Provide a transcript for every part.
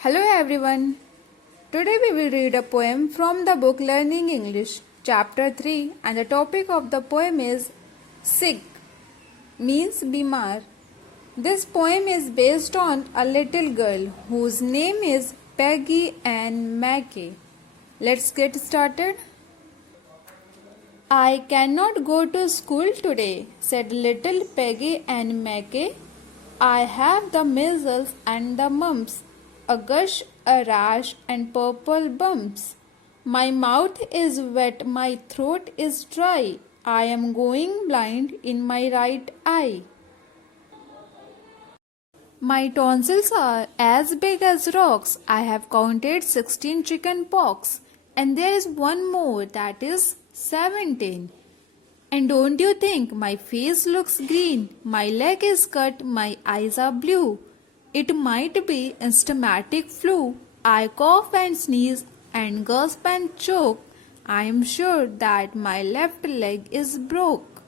Hello everyone. Today we will read a poem from the book Learning English, chapter 3, and the topic of the poem is sick, means bimar. This poem is based on a little girl whose name is Peggy Ann Mackey. Let's get started. I cannot go to school today, said little Peggy Ann Mackey. I have the measles and the mumps, a gush, a rash, and purple bumps. My mouth is wet, my throat is dry. I am going blind in my right eye. My tonsils are as big as rocks. I have counted 16 chicken pox, and there is one more, that is 17. And don't you think my face looks green? My leg is cut, my eyes are blue. It might be asthmatic flu. I cough and sneeze and gasp and choke. I am sure that my left leg is broke.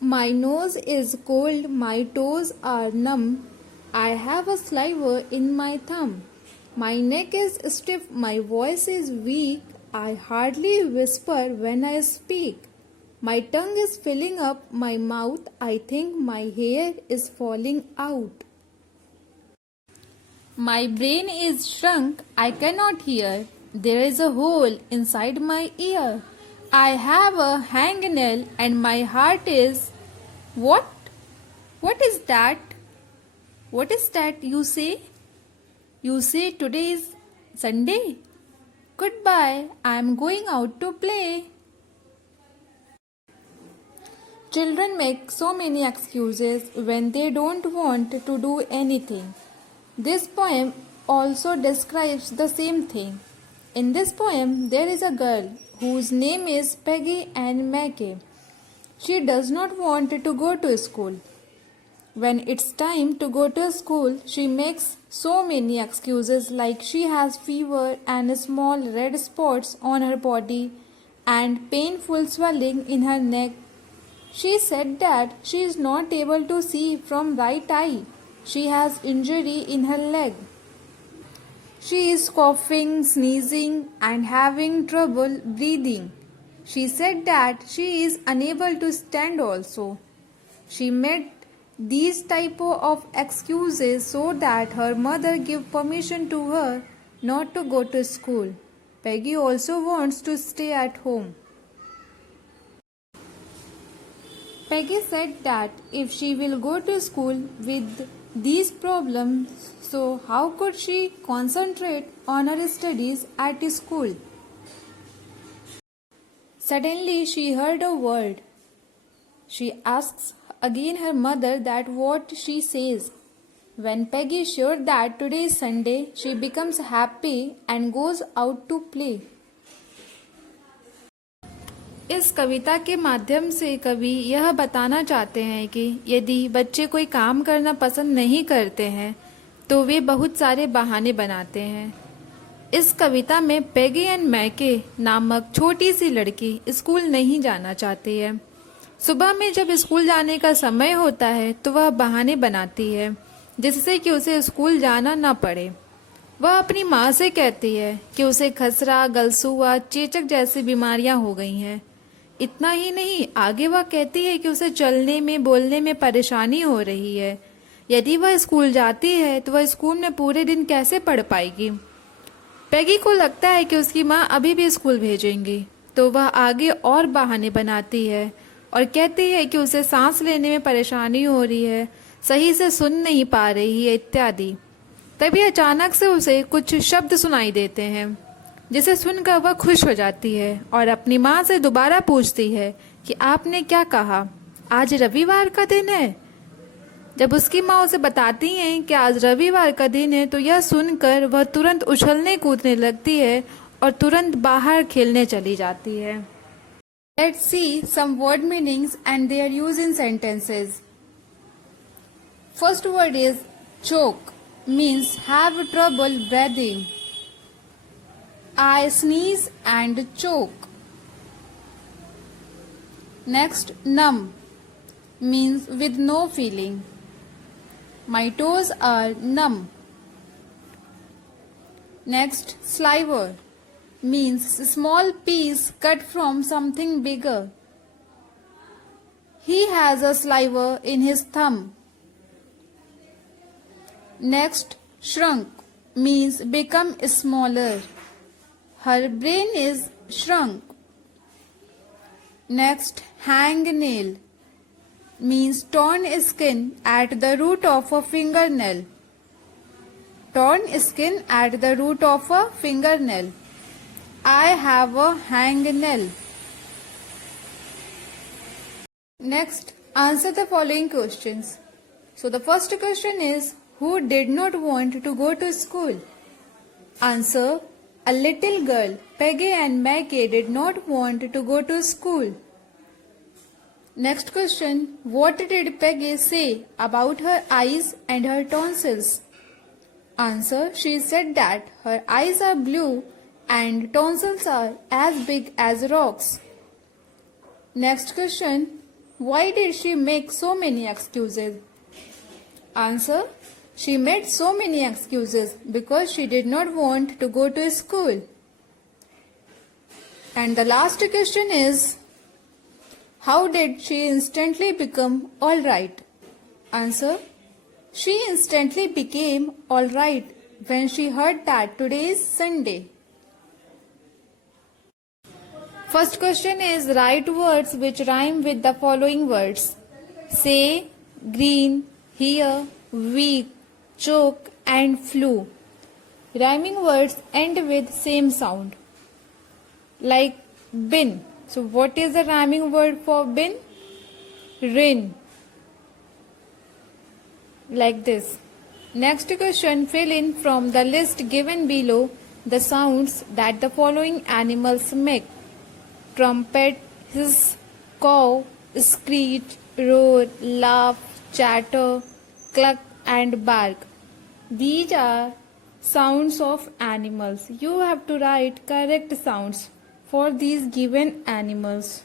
My nose is cold, my toes are numb. I have a sliver in my thumb. My neck is stiff, my voice is weak. I hardly whisper when I speak. My tongue is filling up my mouth. I think my hair is falling out. My brain is shrunk. I cannot hear. There is a hole inside my ear. I have a hangnail and my heart is... What? What is that? What is that you say? You say today is Sunday. Goodbye. I am going out to play. Children make so many excuses when they don't want to do anything. This poem also describes the same thing. In this poem, there is a girl whose name is Peggy Ann Mackey. She does not want to go to school. When it's time to go to school, she makes so many excuses like she has fever and small red spots on her body and painful swelling in her neck. She said that she is not able to see from right eye. She has injury in her leg. She is coughing, sneezing and having trouble breathing. She said that she is unable to stand also. She made these type of excuses so that her mother give permission to her not to go to school. Peggy also wants to stay at home. Peggy said that if she will go to school with these problems, so how could she concentrate on her studies at school? Suddenly she heard a word. She asks again her mother that what she says. When Peggy is sure that today is Sunday, she becomes happy and goes out to play. इस कविता के माध्यम से कवि यह बताना चाहते हैं कि यदि बच्चे कोई काम करना पसंद नहीं करते हैं तो वे बहुत सारे बहाने बनाते हैं। इस कविता में पेगी एंड मैके नामक छोटी सी लड़की स्कूल नहीं जाना चाहती है। सुबह में जब स्कूल जाने का समय होता है तो वह बहाने बनाती है जिससे कि उसे स्कूल जाना न पड़े। वह अपनी माँ से कहती है कि उसे खसरा, गलसूआ, चेचक जैसी बीमारियां हो गई हैं। इतना ही नहीं, आगे वह कहती है कि उसे चलने में, बोलने में परेशानी हो रही है। यदि वह स्कूल जाती है तो वह स्कूल में पूरे दिन कैसे पढ़ पाएगी। पेगी को लगता है कि उसकी माँ अभी भी स्कूल भेजेंगी, तो वह आगे और बहाने बनाती है और कहती है कि उसे सांस लेने में परेशानी हो रही है, सही से सुन नहीं पा रही है इत्यादि। तभी अचानक से उसे कुछ शब्द सुनाई देते हैं जिसे सुनकर वह खुश हो जाती है और अपनी माँ से दोबारा पूछती है कि आपने क्या कहा, आज रविवार का दिन है। जब उसकी माँ उसे बताती हैं कि आज रविवार का दिन है तो यह सुनकर वह तुरंत उछलने कूदने लगती है और तुरंत बाहर खेलने चली जाती है। Let's see some word meanings and their use in sentences. First word is choke, means have trouble breathing. I sneeze and choke. Next, numb, means with no feeling. My toes are numb. Next, sliver means small piece cut from something bigger. He has a sliver in his thumb. Next, shrunk means become smaller. Her brain is shrunk. Next, hangnail means torn skin at the root of a fingernail. Torn skin at the root of a fingernail. I have a hangnail. Next, answer the following questions. So the first question is, who did not want to go to school? Answer, a little girl, Peggy and Maggie did not want to go to school. Next question, what did Peggy say about her eyes and her tonsils? Answer, she said that her eyes are blue and tonsils are as big as rocks. Next question, why did she make so many excuses? Answer, she made so many excuses because she did not want to go to school. And the last question is, how did she instantly become alright? Answer, she instantly became alright when she heard that today is Sunday. First question is, write words which rhyme with the following words. Say, green, hear, weak, choke and flew. Rhyming words end with same sound. Like bin. So what is the rhyming word for bin? Rin. Like this. Next question, fill in from the list given below the sounds that the following animals make. Trumpet, hiss, caw, screech, roar, laugh, chatter, cluck and bark. These are sounds of animals. You have to write correct sounds for these given animals.